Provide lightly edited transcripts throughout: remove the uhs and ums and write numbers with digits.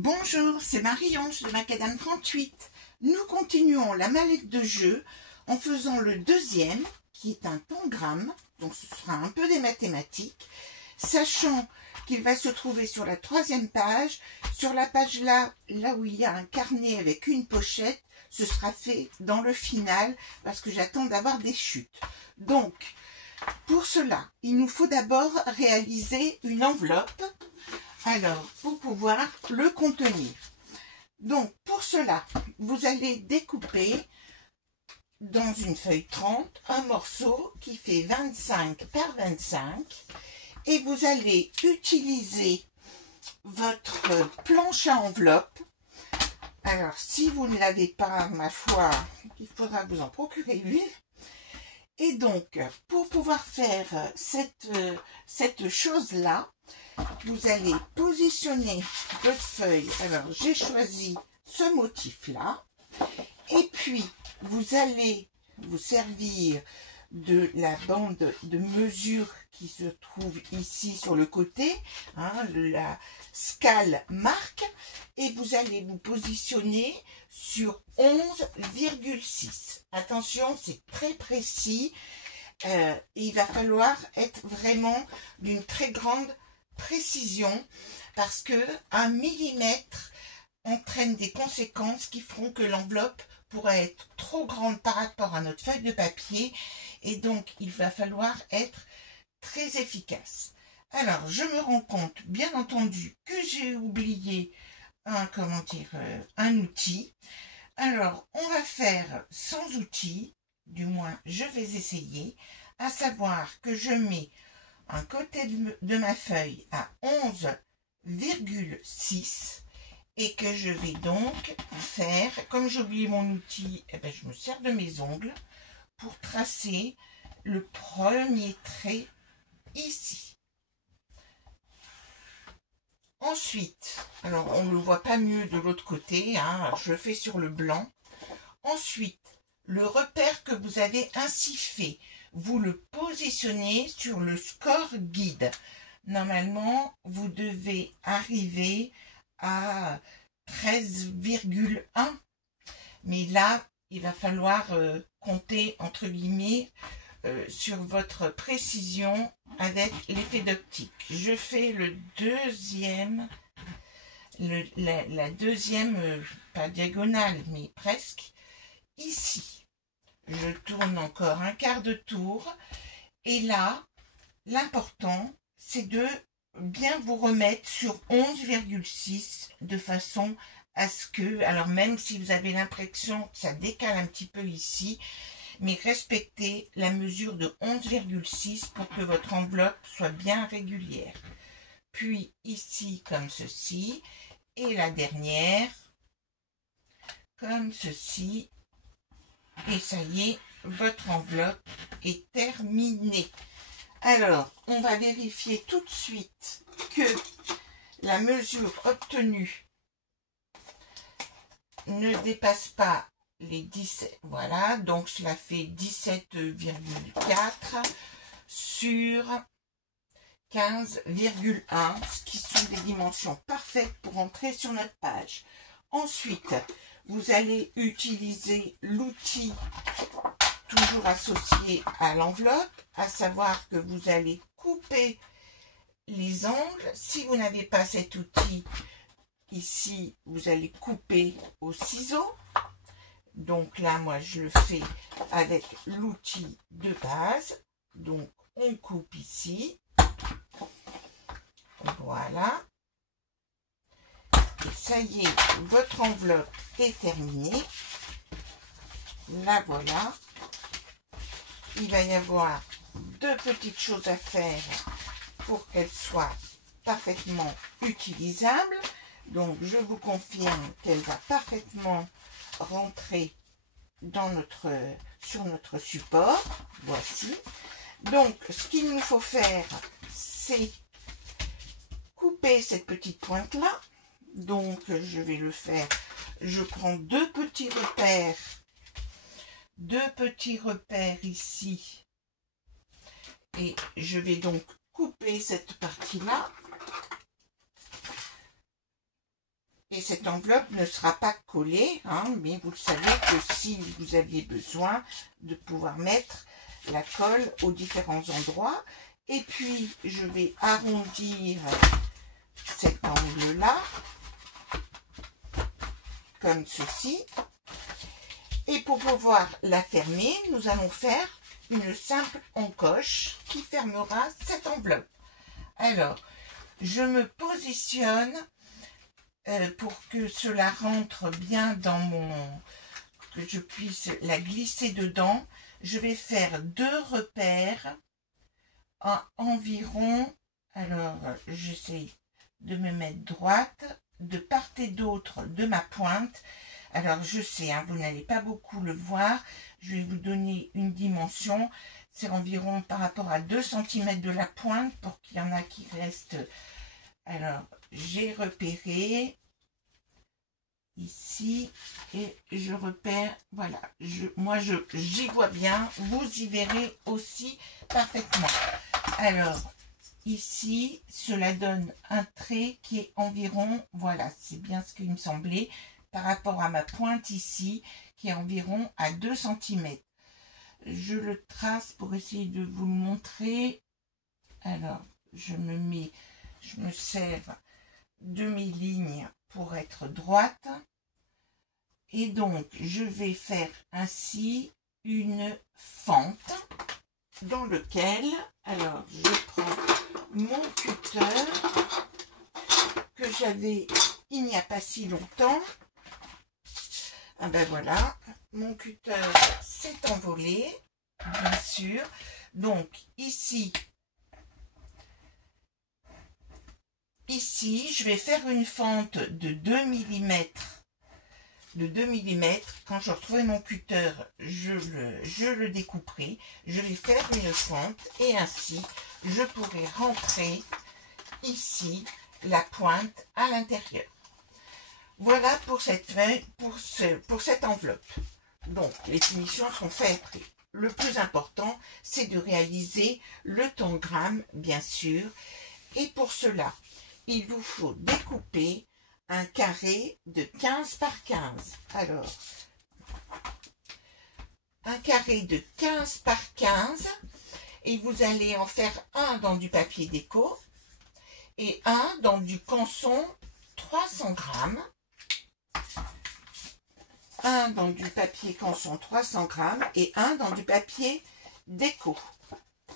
Bonjour, c'est Marie-Ange de Macadam 38. Nous continuons la mallette de jeu en faisant le deuxième, qui est un tangram, donc ce sera un peu des mathématiques, sachant qu'il va se trouver sur la troisième page. Sur la page là où il y a un carnet avec une pochette, ce sera fait dans le final, parce que j'attends d'avoir des chutes. Donc, pour cela, il nous faut d'abord réaliser une enveloppe. Alors, pour pouvoir le contenir. Donc, pour cela, vous allez découper dans une feuille 30 un morceau qui fait 25 par 25 et vous allez utiliser votre planche à enveloppe. Alors, si vous ne l'avez pas, ma foi, il faudra vous en procurer une. Et donc, pour pouvoir faire cette chose-là, vous allez positionner votre feuille. Alors, j'ai choisi ce motif-là. Et puis, vous allez vous servir de la bande de mesure qui se trouve ici sur le côté, la scale marque, et vous allez vous positionner sur 11,6. Attention, c'est très précis. Il va falloir être vraiment d'une très grande précision parce que 1 millimètre entraîne des conséquences qui feront que l'enveloppe pourrait être trop grande par rapport à notre feuille de papier et donc il va falloir être très efficace. Alors je me rends compte bien entendu que j'ai oublié un outil. Alors on va faire sans outil, du moins je vais essayer, à savoir que je mets un côté de ma feuille à 11,6 et que je vais donc faire, comme j'ai oublié mon outil, je me sers de mes ongles pour tracer le premier trait ici. Ensuite, alors on ne le voit pas mieux de l'autre côté, je le fais sur le blanc. Ensuite, le repère que vous avez ainsi fait, vous le positionnez sur le score guide. Normalement, vous devez arriver à 13,1. Mais là, il va falloir compter, entre guillemets, sur votre précision avec l'effet d'optique. Je fais le deuxième, la deuxième, pas diagonale, mais presque, ici. Je tourne encore un quart de tour et là, l'important, c'est de bien vous remettre sur 11,6 de façon à ce que, alors même si vous avez l'impression que ça décale un petit peu ici, mais respectez la mesure de 11,6 pour que votre enveloppe soit bien régulière. Puis ici, comme ceci, et la dernière, comme ceci. Et ça y est, votre enveloppe est terminée. Alors, on va vérifier tout de suite que la mesure obtenue ne dépasse pas les 17. Voilà, donc cela fait 17,4 sur 15,1, ce qui sont des dimensions parfaites pour entrer sur notre page. Ensuite, vous allez utiliser l'outil toujours associé à l'enveloppe, à savoir que vous allez couper les angles. Si vous n'avez pas cet outil, ici, vous allez couper au ciseau. Donc là, moi, je le fais avec l'outil de base. Donc, on coupe ici. Voilà. Et ça y est, votre enveloppe est terminée. La voilà. Il va y avoir deux petites choses à faire pour qu'elle soit parfaitement utilisable. Donc, je vous confirme qu'elle va parfaitement rentrer sur notre support. Voici. Donc, ce qu'il nous faut faire, c'est couper cette petite pointe-là. Donc, je vais le faire. Je prends deux petits repères ici. Et je vais donc couper cette partie-là. Et cette enveloppe ne sera pas collée, hein, mais vous le savez que si vous aviez besoin de pouvoir mettre la colle aux différents endroits. Et puis, je vais arrondir cet angle-là, comme ceci. Et pour pouvoir la fermer, nous allons faire une simple encoche qui fermera cette enveloppe. Alors, je me positionne pour que cela rentre bien dans mon... que je puisse la glisser dedans. Je vais faire 2 repères à environ... Alors, j'essaie de me mettre droite, de part et d'autre de ma pointe. Alors, je sais, hein, vous n'allez pas beaucoup le voir. Je vais vous donner une dimension. C'est environ par rapport à 2 cm de la pointe pour qu'il y en a qui restent. Alors, j'ai repéré ici et je repère, voilà. Moi, j'y vois bien. Vous y verrez aussi parfaitement. Alors, ici, cela donne un trait qui est environ, voilà, c'est bien ce qu'il me semblait, par rapport à ma pointe ici, qui est environ à 2 cm. Je le trace pour essayer de vous le montrer. Alors, je me sers de mes lignes pour être droite. Et donc, je vais faire ainsi une fente dans lequel, alors, je prends mon cutter que j'avais il n'y a pas si longtemps. Ah ben voilà, mon cutter s'est envolé, bien sûr. Donc ici, je vais faire une fente de 2 mm. De 2 mm. Quand je retrouverai mon cutter, je le découperai. Je vais faire une fente et ainsi, je pourrai rentrer ici la pointe à l'intérieur. Voilà pour cette feuille, pour cette enveloppe. Donc, les finitions sont faites après. Le plus important, c'est de réaliser le tangram, bien sûr. Et pour cela, il vous faut découper un carré de 15 par 15. Alors, un carré de 15 par 15. Et vous allez en faire un dans du papier déco et un dans du canson 300 grammes. Un dans du papier canson 300 grammes et un dans du papier déco.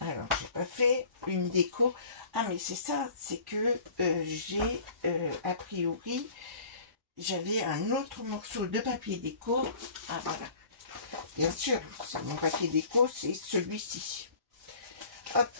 Alors, j'ai pas fait une déco. Ah, mais c'est ça, c'est que j'ai, a priori, j'avais un autre morceau de papier déco. Ah, voilà. Bien sûr, mon papier déco, c'est celui-ci. Hop.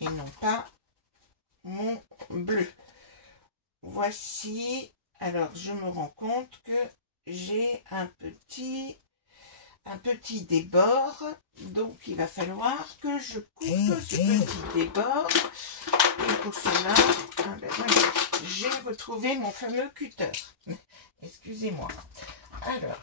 Et non pas mon bleu. Voici. Alors, je me rends compte que j'ai un petit débord, donc il va falloir que je coupe ce petit débord. Et pour cela, ben voilà, j'ai retrouvé mon fameux cutter. Excusez-moi. Alors,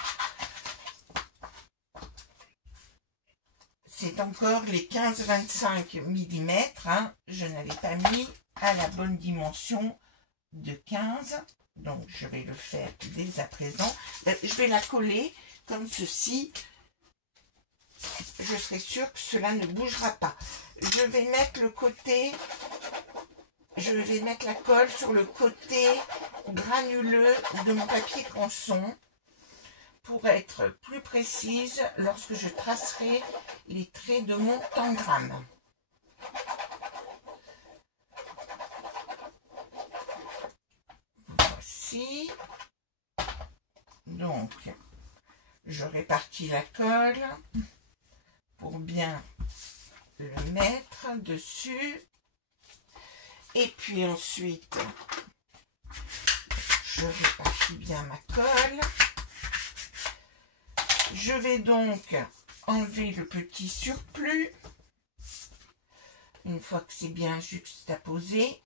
c'est encore les 15-25 mm. Hein. Je n'avais pas mis à la bonne dimension de 15. Donc, je vais le faire dès à présent. Je vais la coller comme ceci. Je serai sûre que cela ne bougera pas. Je vais mettre le côté, je vais mettre la colle sur le côté granuleux de mon papier canson pour être plus précise lorsque je tracerai les traits de mon tangram. Voici. Donc, je répartis la colle pour bien le mettre dessus. Et puis ensuite, je répartis bien ma colle. Je vais donc enlever le petit surplus. Une fois que c'est bien juxtaposé.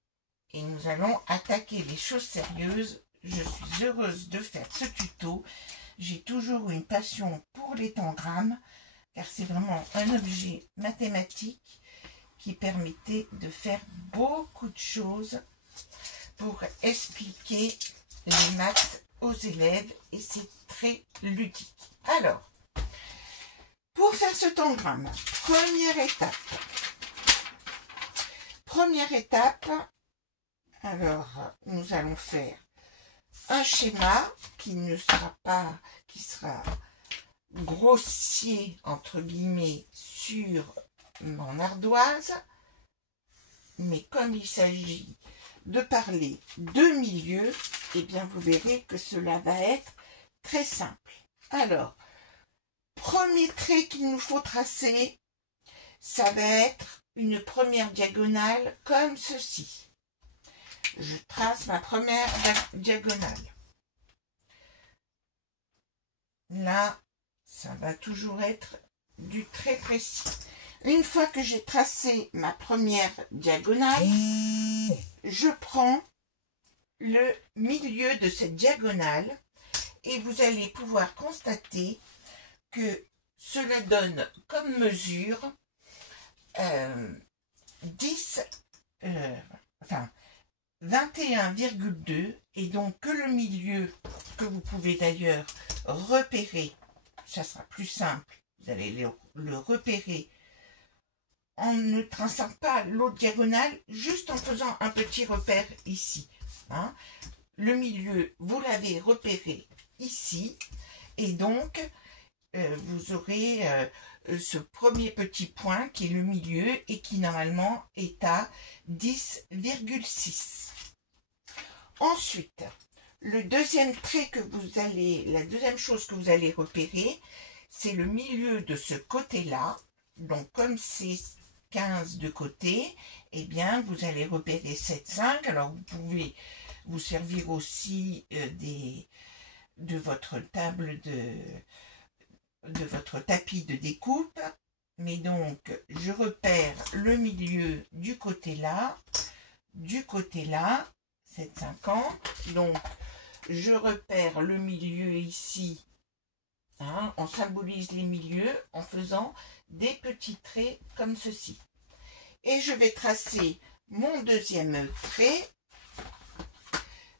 Et nous allons attaquer les choses sérieuses. Je suis heureuse de faire ce tuto. J'ai toujours une passion pour les tangrammes, car c'est vraiment un objet mathématique qui permettait de faire beaucoup de choses pour expliquer les maths aux élèves et c'est très ludique. Alors, pour faire ce tangramme, première étape, alors nous allons faire un schéma qui ne sera pas, qui sera grossier entre guillemets sur mon ardoise, mais comme il s'agit de parler de milieu, eh bien vous verrez que cela va être très simple. Alors, premier trait qu'il nous faut tracer, ça va être une première diagonale comme ceci. Je trace ma première diagonale. Là, ça va toujours être du trait précis. Une fois que j'ai tracé ma première diagonale, je prends le milieu de cette diagonale et vous allez pouvoir constater que cela donne comme mesure 21,2 et donc que le milieu que vous pouvez d'ailleurs repérer, ça sera plus simple, vous allez le repérer en ne traçant pas l'autre diagonale, juste en faisant un petit repère ici. Hein. Le milieu, vous l'avez repéré ici et donc vous aurez ce premier petit point qui est le milieu et qui normalement est à 10,6. Ensuite, le deuxième trait que vous allez, la deuxième chose que vous allez repérer, c'est le milieu de ce côté-là. Donc comme c'est 15 de côté, eh bien vous allez repérer 7,5. Alors vous pouvez vous servir aussi de votre table de votre tapis de découpe, mais donc je repère le milieu du côté là, 7,50, donc je repère le milieu ici, hein, on symbolise les milieux en faisant des petits traits comme ceci. Et je vais tracer mon deuxième trait,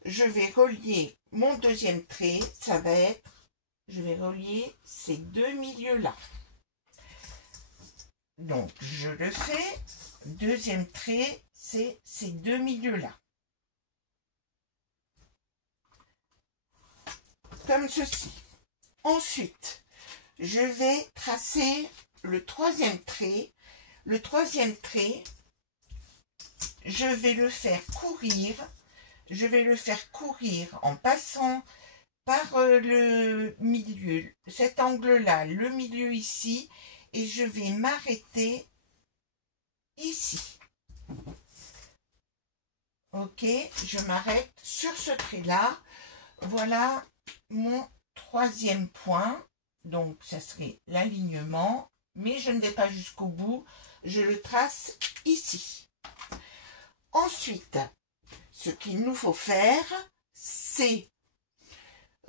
je vais relier mon deuxième trait, ça va être, je vais relier ces deux milieux-là. Donc, je le fais. Deuxième trait, c'est ces deux milieux-là. Comme ceci. Ensuite, je vais tracer le troisième trait. Le troisième trait, je vais le faire courir. Je vais le faire courir en passant par le milieu, cet angle-là, le milieu ici, et je vais m'arrêter ici. Ok, je m'arrête sur ce trait-là. Voilà mon troisième point. Donc, ça serait l'alignement, mais je ne vais pas jusqu'au bout. Je le trace ici. Ensuite, ce qu'il nous faut faire, c'est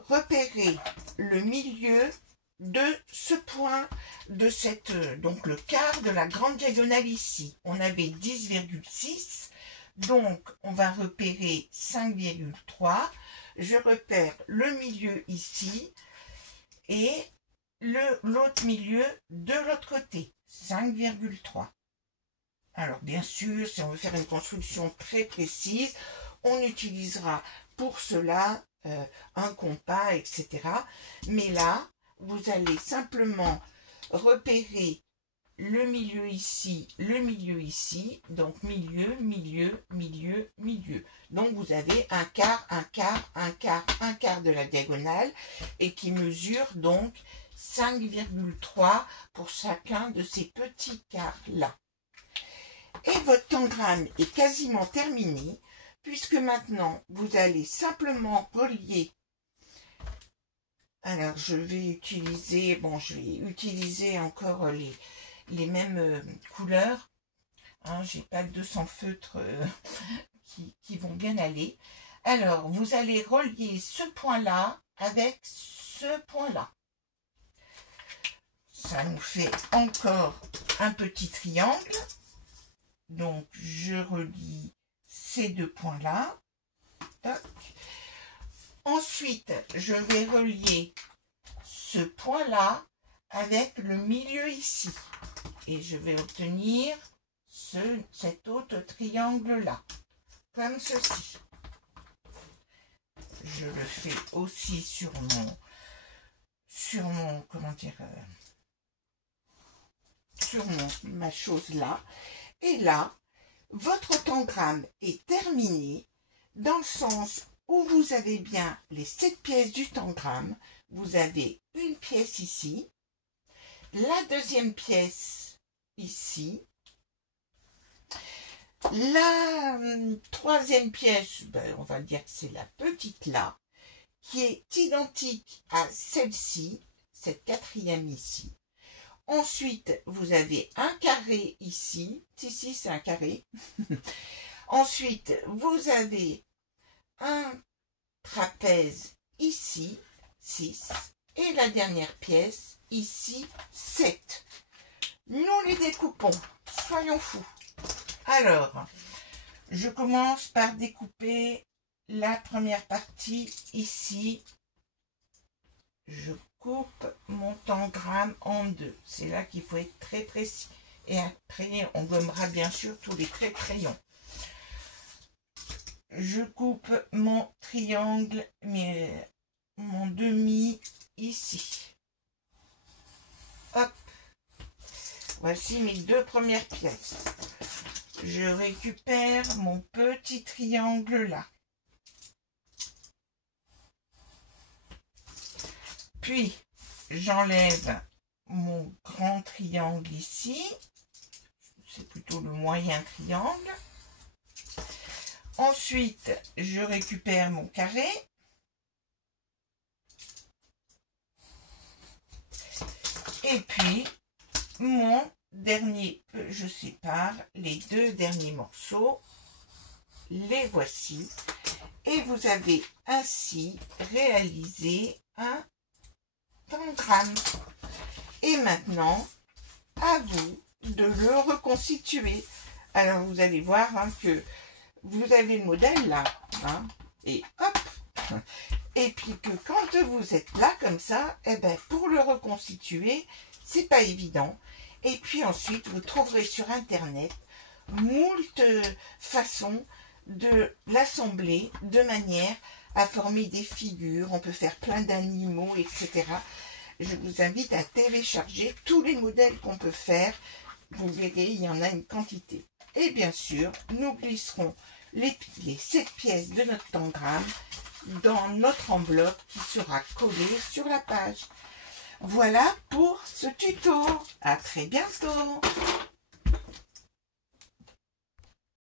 repérer le milieu de ce point, de cette, donc le quart de la grande diagonale ici. On avait 10,6, donc on va repérer 5,3. Je repère le milieu ici et l'autre milieu de l'autre côté, 5,3. Alors bien sûr, si on veut faire une construction très précise, on utilisera pour cela un compas, etc. Mais là, vous allez simplement repérer le milieu ici, donc milieu, milieu, milieu, milieu. Donc vous avez un quart, un quart, un quart, un quart de la diagonale et qui mesure donc 5,3 pour chacun de ces petits quarts-là. Et votre tangramme est quasiment terminé, puisque maintenant, vous allez simplement relier. Alors, je vais utiliser encore les mêmes couleurs. Hein, j'ai pas 200 feutres qui vont bien aller. Alors, vous allez relier ce point-là avec ce point-là. Ça nous fait encore un petit triangle. Donc, je relie ces deux points-là. Ensuite, je vais relier ce point-là avec le milieu ici. Et je vais obtenir cet autre triangle-là, comme ceci. Je le fais aussi sur ma chose là. Et là, votre tangramme est terminé dans le sens où vous avez bien les 7 pièces du tangramme. Vous avez une pièce ici, la deuxième pièce ici, la troisième pièce, on va dire que c'est la petite là, qui est identique à celle-ci, cette quatrième ici. Ensuite, vous avez un carré ici. Ici, c'est un carré. Ensuite, vous avez un trapèze ici, 6. Et la dernière pièce, ici, 7. Nous les découpons. Soyons fous. Alors, je commence par découper la première partie ici. Je coupe mon tangramme en deux. C'est là qu'il faut être très précis. Et après, on gommera bien sûr tous les traits de crayon. Je coupe mon triangle, mon demi ici. Hop. Voici mes deux premières pièces. Je récupère mon petit triangle là. Puis, j'enlève mon grand triangle ici. C'est plutôt le moyen triangle. Ensuite, je récupère mon carré. Et puis, je sépare les deux derniers morceaux. Les voici. Et vous avez ainsi réalisé un tangramme. Et maintenant, à vous de le reconstituer. Alors, vous allez voir que vous avez le modèle là. Et hop. Et puis que quand vous êtes là comme ça, pour le reconstituer, c'est pas évident. Et puis ensuite, vous trouverez sur Internet moult façons de l'assembler de manière à former des figures. On peut faire plein d'animaux, etc. Je vous invite à télécharger tous les modèles qu'on peut faire. Vous verrez, il y en a une quantité. Et bien sûr, nous glisserons les 7 pièces de notre tangramme dans notre enveloppe qui sera collée sur la page. Voilà pour ce tuto. À très bientôt.